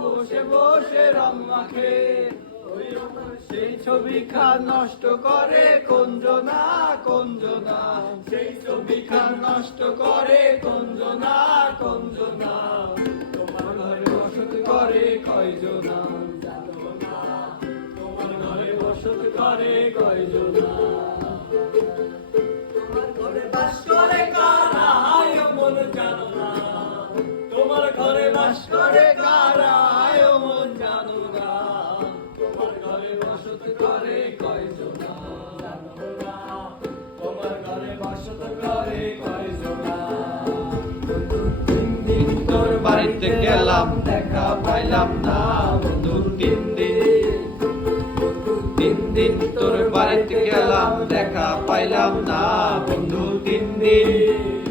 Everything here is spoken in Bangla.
বসে বসে রং মাখে, সেই ছবি খান নষ্ট করে কঞ্জনা কঞ্জনা, সেই ছবি খান নষ্ট করে কঞ্জনা কঞ্জনা। তোমার ঘরে বসত করে কয়জনা জানো না, তোমার ঘরে বসত করে কয়জনা। তোমার ঘরে বাস করে কারা আয় মন জানো না, তোমার ঘরে বাস করে কারা আয় মন জানো না। তোমার ঘরে বসত করে কয়জনা জানো না, তোমার ঘরে বসত করে কয়জনা। তিন দিন তোর বাড়িতে গেলাম দেখা পাইলাম না বন্ধু, তিন দিন তোর বাড়িতে গেলাম দেখা পাইলাম না বন্ধু, 3 দিন।